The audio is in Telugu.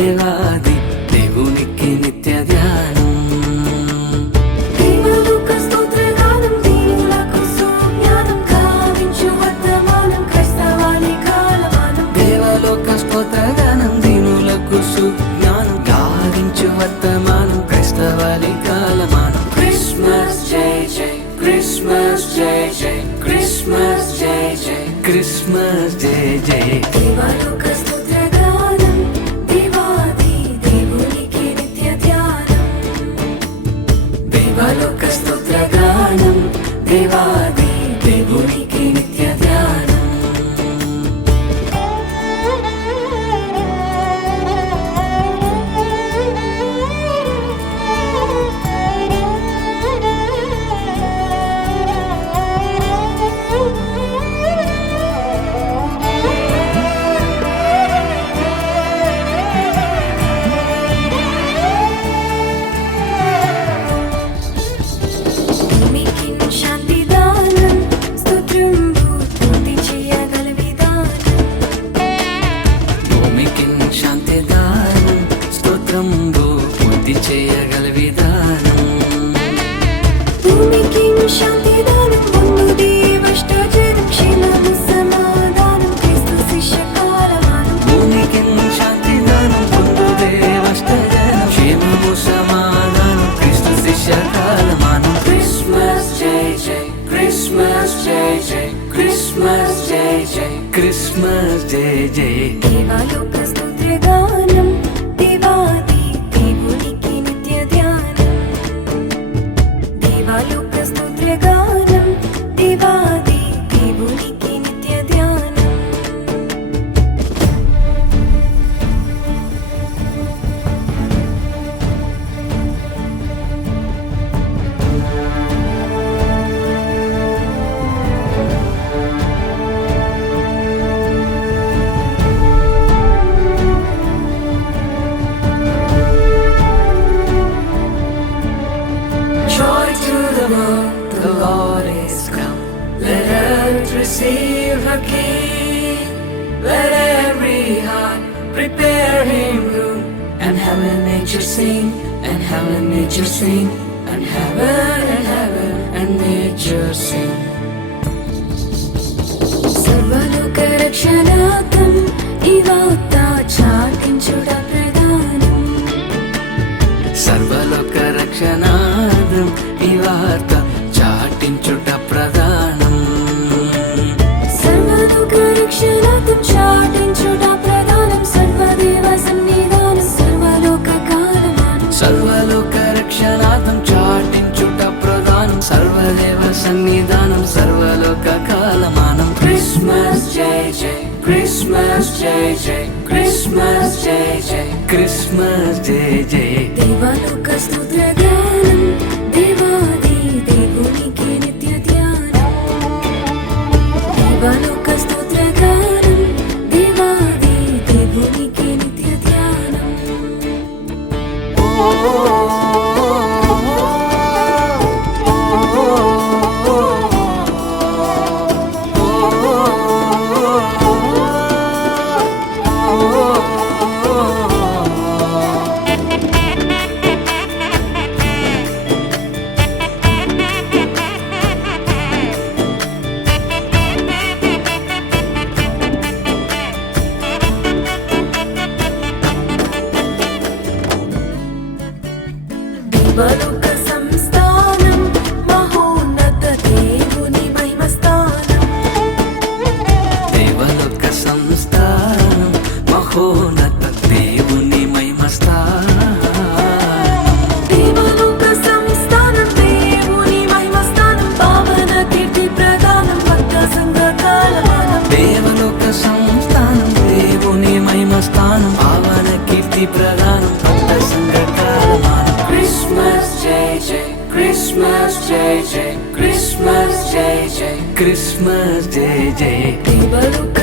దేవాది దేవునికి నిత్య ధ్యానం. దేవలోక స్తోత్రగానం దీనులకు సుజ్ఞానం గావించు వర్తమానం క్రైస్తవాలి కాలమానం. క్రిస్మస్ జై జై క్రిస్మస్ జై జై క్రిస్మస్ జై జై క్రిస్మస్ జై జై. దేవలోక స్తోత్రగానం దేవాది దేవునికి నిత్య ధ్యానం. దేవలోక స్తోత్రగానం దేవాది దేవునికి నిత్య ధ్యానం. చేయగల విధానం భూమికి శాంతి దానం ముందు దేవష్టజనం క్షేమము సమాధానం క్రీస్తు శిష్య కాలమానం. భూమికి శాంతి దానం ముందు దేవష్టజనం క్షేమము సమాధానం క్రీస్తు శిష్య కాలమానం. క్రిస్మస్ జై జై క్రిస్మస్ జై జై క్రిస్మస్ జై జై క్రిస్మస్ జై జై. దేవలోక స్తోత్రగానం దేవాది దేవునికి నిత్య ధ్యానం. దేవలోక స్తోత్రగానం దేవాది దేవునికి నిత్య ధ్యానం. The Lord is come. Let earth receive her King. Let every heart prepare him room. And heaven and nature sing, and heaven and nature sing, and heaven and nature sing. సర్వలోక రక్షణార్థం ఈ వార్త చాటించుట ప్రధానం. సర్వలోక రక్షణార్థం ఈ వార్త చాటించుట ప్రధానం. సర్వలోక రక్షణార్థం చాటించుట ప్రధానం. సర్వదేవ సన్నిధానం సర్వలోక కాలమానం. సర్వలోక రక్షణార్థం చాటించుట ప్రధానం. సర్వదేవ సన్నిధానం సర్వలోక కాలమానం. క్రిస్మస్ జై జై క్రిస్మస్ జై జై క్రిస్మస్ జై జై క్రిస్మస్ జై జై. దేవలోక స్తోత్రగానం దేవాది దేవునికి నిత్య ధ్యానం. దేవలోక స్తోత్రగానం దేవాది దేవునికి నిత్య ధ్యానం. దేవలోక సంస్థానం మహోన్నత దేవుని మహిమస్థానం. దేవలోక సంస్థానం మహోన్నత దేవుని మహిమస్థానం. దేవలోక సంస్థానం దేవుని మహిమస్థానం పావన కీర్తి ప్రదానం భక్త సంఘ కాలమానం. దేవలోక సంస్థానం దేవుని మహిమస్థానం పావన కీర్తి ప్రదానం భక్త సంఘ కాలమానం. క్రిస్మస్ జై జై క్రిస్మస్ జై జై క్రిస్మస్ జై జై క్రిస్మస్ జై జై. దేవలోక